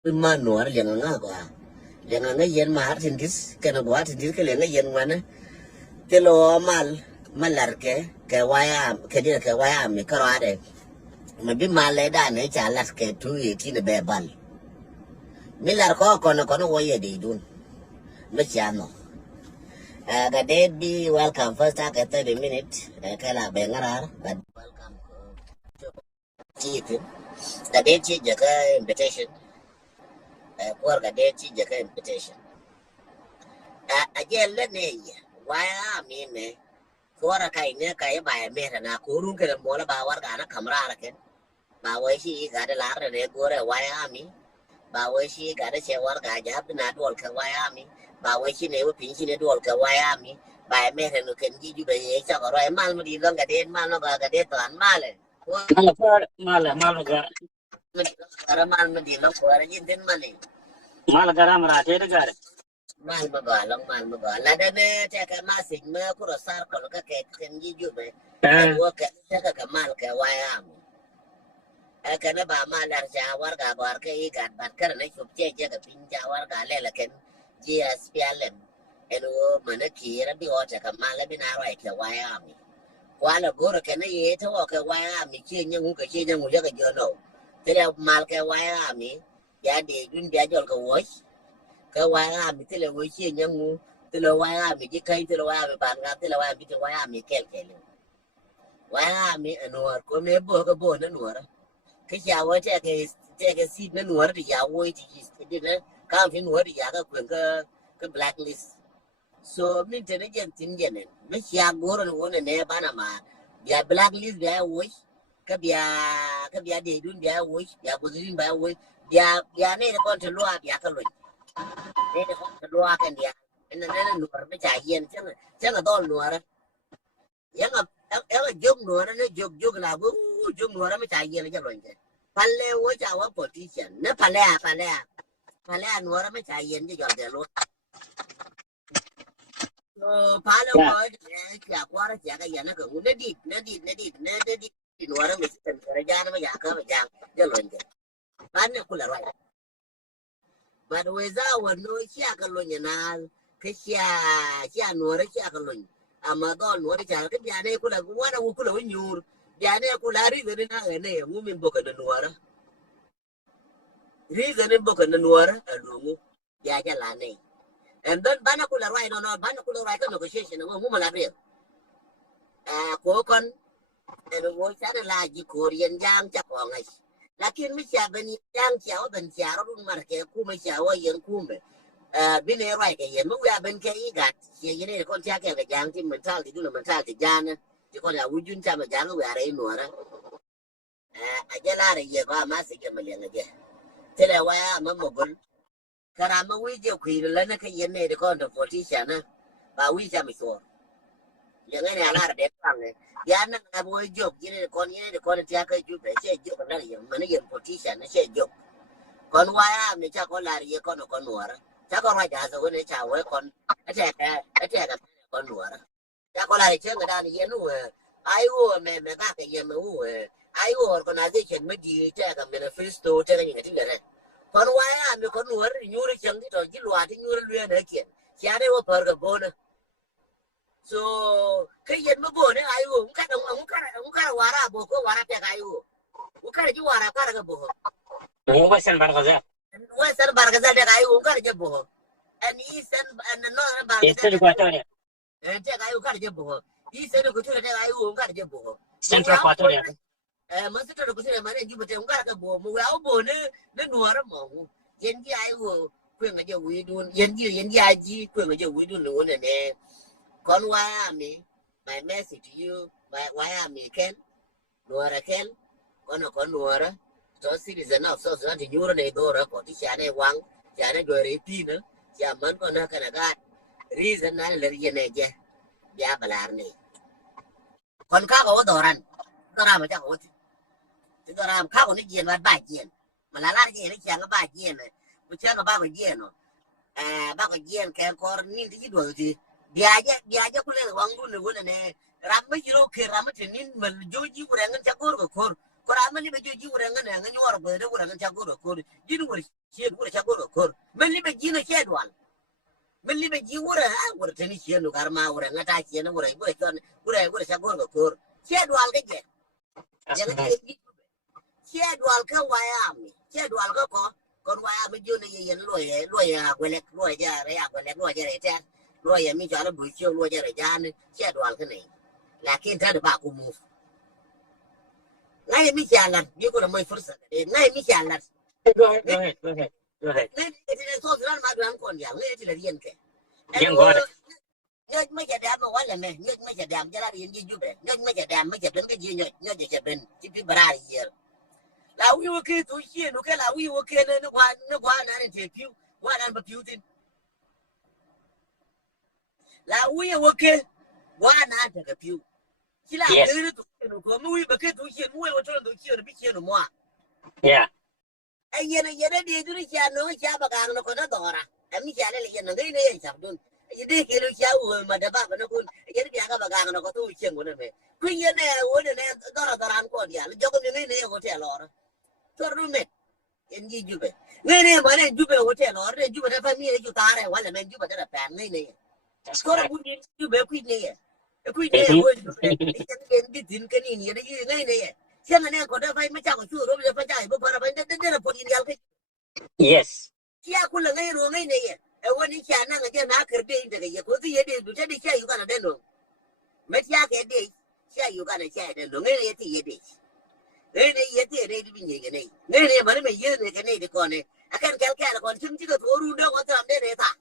Manuar yang ngagwa yang ngayen ma artindis kana bo artindis ke lenga yen wana te lo malar ke waya ke dia ke waya mi karade ma bi male da ne cha lat ke tu yi ti ne bebal milar ko kono wo ye di dun me chano ga de bi welcome first take 30 minutes kala be ngarar but welcome to the day chi jaka invitation por ga de chi jaka invitation again let me why me me kora kai ne kai ba me na kurun ke mo la ba war ga na kamra ra ken ba wai shi ga da lar ne gore why me ba wai shi ga da che war ga ja na dol ka why me ba wai shi ne wa pin shi ne dol ka why me ba me no ken ji ju be ye cha ro mal ma di long ga de mal no ga de tan mal Mala par mala gar ara mal ma di long ko ara jin den mane mala garam ra te gar mal ma ba long mal ma ba la da ne te ka ma sig ma ku ro sar ko ka ke ken ji ju be e wo ke te ka mal ke why me kana ba ma lar ja war ga war ke i gat bat kar ne chup che je ga pin ja war ga le la ken ji as pialem en wo mana ki ra bi o ta ka ma le bi na ro ke wa ya mi kwa la go ra ke ne ye to ke wa ya mi chi nya ngu ke chi nya ngu ya ga jo no te le mal ke wa ya mi ya de dun ja jol ka wo ke wa ya mi te le wo chi nya ngu te le wa ya mi ji kai te le wa ya mi ban ga te le wa ya mi te wa ya mi kel kel wa ya mi anwar ko me bo ka bo na nwar cái giàu ấy cái xin nó nuốt thì giàu ấy thì nó cao phim nuốt thì giàu cái blacklist so mình thấy nó dân tin dân này mấy giàu bố rồi nó này bán mà bia blacklist bia ấy cái bia để đun bia ấy bia bố đun bia ấy bia này con thằng loa bia cái loại này con thằng loa cái bia nên nó nuốt mấy trái yên chắc là to nuốt yang jog nuốt nó jog là bố jog nuốt mấy trái yên là cái loại palle wo cha wa politician ne palle nuora me cha yen je jol de lo so palle wo cha kwara cha ga yana ko ne di nuora me tan ra jana me ya ka ja je lo nje ban ne kula rai ba do za wa no cha ka lo nyana ke cha nuora cha ka lo amma do nuora cha ka ya ne kula wa na kula wo nyur ya ne kula ri de na ne mu min boka de nuora reason in book and Nuer and Rumu, Yajalane. And then Banakula right on Banakula right on negotiation, a woman of real. Kokon and a watch at a large Korean young Japanese. Lakin Misha Beni Yang Chow and Charun Marke, Kumisha, Young Kume. Been a right again, we have been got. She ain't a contact of a young team mentality, do the mentality, Jana. You call a Wujun Tamajana, we are in Nora. I get out of here, Massacre Million again. Tell a wire, Mamma Karama we jo kwir lana ka yene de kon to politician na ba wi jam so ye ngene ala de pange ya na na bo jo yene de kon ti aka ju be che jo na ye mane ye politician na che jo kon wa ya me cha ko la ye kon nuora cha ko ra ja so ne cha we kon ate ka kon nuora cha ko la che ga ni ye nu ai wo me ba ka ye me wo ai wo organization me di cha ka manifesto te ni ti le kon waya mi kon nuor nyuri changi to jilwa ti nyuri lue na kien chane wo par ga bona so kai yen mo bone ayu ka wara bo ko wara te ga ayu ka ji wara ka ga bo wo wasan bar gaza te ga ayu ka je bo and eastern and northern bar gaza este equatoria te ga ayu ka je bo eastern ko te ga ayu ka je bo central equatoria masih terus kusini mana juga tengah ke bawah mau apa ne nuara mau yang dia ayu kue ngaji widun yang dia aji kue ngaji widun lu ne kon waya mi my message to you waya mi ken nuara ken kon nuara so citizen of so di nyura ne dora ko ti chane wang chane gore tina chaman kon na kana ga reason na le ne je dia balar ni kon ka ko doran ma ja ko tôi làm khác của nó diện là bài diện mà là gì nó chẳng có bài diện này tôi chẳng có ba cái diện nó ba cái diện cái con nhìn thấy đuổi thì dia cũng lên quăng luôn này này làm mấy kilo kia làm mấy chuyện mình dối dí của đang chắc có cái con ko amani be ji wura ngana ngani wara be wura ngana chago ko jin wura shi wura chago ko mali be ji no shedwal mali be ji wura wura tani shi no garma wura ngata shi no wura ton wura chago ko shedwal ke je shedwal ka wayami shedwal ko kon wayami jone yen loye gwele loye jare ya gwele loye jare ta loye mi jara bu shi loye jare jan shedwal ke ne lakin ta da ba ku mu ngay mi chalat bi ko moy fursa ngay mi chalat Go ahead. ngay ti so gran ma gran kon ya ngay ti la yen ke Yen go ahead. nyoj ma jadam wala me nyoj ma jadam jala yen ji jube nyoj ma jadam ma jaben ke ji nyoj jaben ti bi bara yer la wi wo ke to shi no ke la wi wo ke ne kwa na ne te piu wa na ba piu tin la wi wo ke wa na ta ka piu kila ke to ko mu wi ba ke to shi mu wi wo to do shi bi shi no mo Yeah. ayena yena de duri cha no cha ba gang no ko na dora ami cha le yena ngai ne cha dun yede ke lo cha wo ma da ba no kun yede bi aga ba gang no ko to chen wo ne me ku yene wo ne dora an ko dia le jogo ne ne hotel or to ru me en ji jube ne ma ne jube hotel or ne jube da fa mi ju tare wala men jube da pa ne That's ko ru correct. bu ni jube ku ne wo jube en di tin ke ni ne ne xem anh em có đôi vai mấy cháu có chua rồi bây giờ phải chạy bữa qua bây giờ đây là một đi cái Yes. kia cũng là ngay rồi ngay này em quan đi chả năng ở trên ná kër đây để cái có gì để đủ cho đi chơiอยู่กันđây rồi mấy cha cái đây chơiอยู่กันchơi đây rồi ngay này thì đây ngay này thì đây đi như cái này ngay này mà mày nhớ này cái này thì còn này akan cái là còn chúng chỉ có thua luôn đâu có làm đây này ta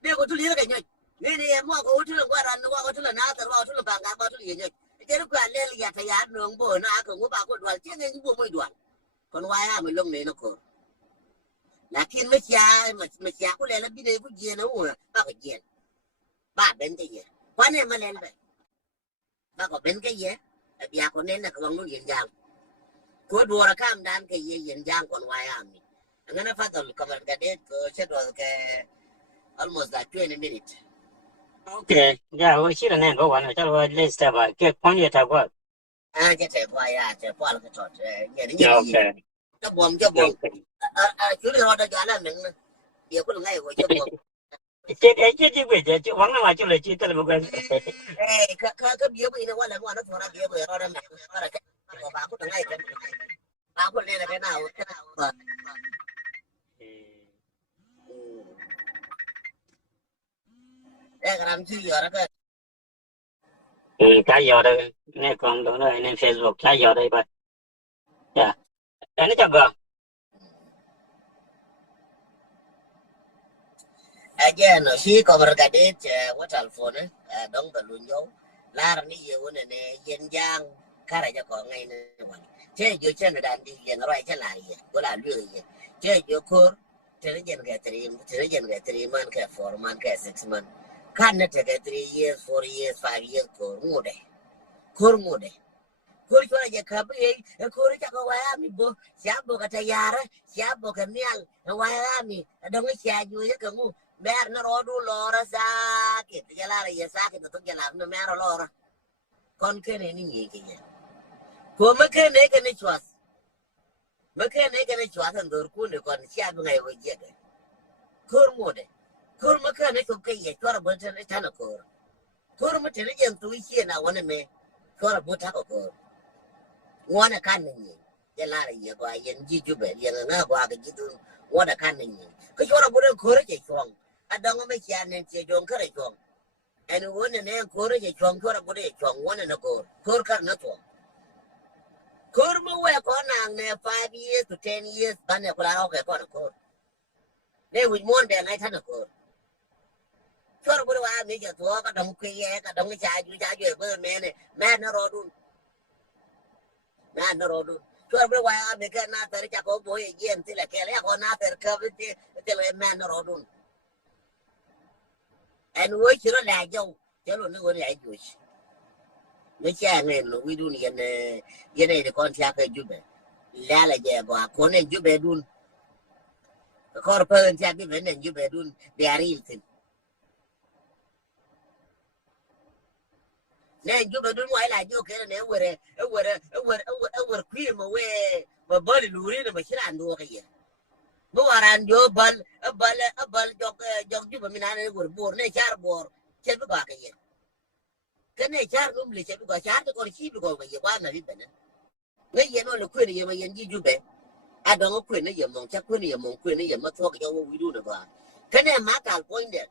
đây có tôi lý cái nhỉ ngay này em mua có tôi là qua ran qua tôi là ná tao qua tôi là bảng qua tôi là nhỉ cái lúc qua lên là phải ăn nướng bò na cũng có bao nhiêu chứ ngay bò mới đoan còn ngoài à mình lông này nó có lakin mà cha có lẽ là bây giờ có gì nó uổng ba cái gì ba bên cái gì quan em mà lên vậy ba có bên cái gì bây giờ còn nên là con nó hiện giang có đùa là cam đan cái gì hiện giang còn ngoài à mình anh nó phát đầu cover cái đấy có chết rồi cái almost like 20 minutes. Okay. Yeah, we should have go one. Tell what let's have a get point at work. Chứ thể qua ya thể qua là cái trò nhà nó gì Okay. cho buồn chú đi họ đã trả là mình điều có là ngay rồi cho buồn Chết với chứ vắng mà chứ là chỉ tên là một cái. cái biểu bây giờ là nó thua ra biểu bây giờ mình là cái của bà cũng ngay cái bà cũng lên là cái nào đây cái làm chi giờ đó cái Cái giờ đây nè còn đó này nên Facebook cái giờ đây bạn. Yeah. Anh nó chắc aja no si cover cái đấy what telephone đóng cái luôn nhau là ni yêu này dân giang cái này cho có ngay này thế giờ chân là đàn đi dân rồi chân lại có là lười thế giờ cô thế dân cái three man cái 4 man cái 6 man kan na cái 3 years 4 years 5 years cô ngồi cô cho là cái bây cô cho có ai mi bo siapa kata yara siapa kamial wai mi dong sia ju ya kamu mer na rodu lora sakit jala ya sakit to jala no mer lora kon kene ni ni ke ko ma kene kene chwas ma kene kene chwas an dor ku ne kon sia bu ngai wo je ke kur ngode kur ma kene ko ke ye chora bo tan na kur ma tele jen tu isi na wona me chora bo ta ko wana kan ni ya la ya ba yen ji ju be yen nga ba ga ji tu wana kan ni ko chora bu den ko re che chong adong me cha nen che jong ka re chong en wona ne ko re che chong chora bu de chong wona na ko kar na to kor mo we ko na ne 5 years to 10 years ban ne ko la ko ko na ko ne wi mon de ngai than ko chora bu wa me ja to ka dong ke ye ka dong cha ju be me ne me na ro du nó rồi cho bữa qua mình cái na tới chắc có bố gì thì là cái này có na tới cái thì là man nó rồi anh ơi chỉ là dâu chứ luôn nó gọi là gì nó cha này nó vi đun cái này thì con cha cái giúp bé là gì qua con này giúp bé đun con phải cha cái vấn đề giúp bé đun để ari thì nè chú bà đúng ngoài là chú cái này vừa khuyên mà về mà bơi lùi đi mà chỉ làm đùa cái gì bố waran vô bal jog chú bà mình ăn vừa bùa này char bùa chơi với bà cái gì cái này char cũng lấy chơi với bà char cho con chi với con cái gì quá là biết bên ngay giờ nó là khuyên này mà giờ gì chú bé à đó khuyên này giờ mong chắc khuyên này mong khuyên này giờ mất thuốc cho vui đu được bà cái này má cào point đấy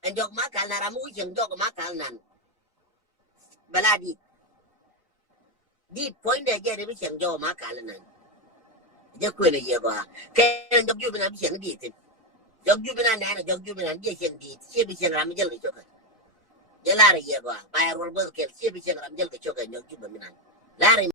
anh jog má cào là mũi chừng jog má cào nàn bala đi point đấy giờ đi chừng jog má cào nàn giờ khuyên này giờ bà cái jog chú bên nào chừng đi tìm jog chú bên nào nè jog chú bên nào giờ chừng đi chia bị chừng làm giờ cái chỗ cái giờ là giờ bà bayar wal bơ cái chia bị chừng làm giờ cái chỗ cái jog chú bên nào là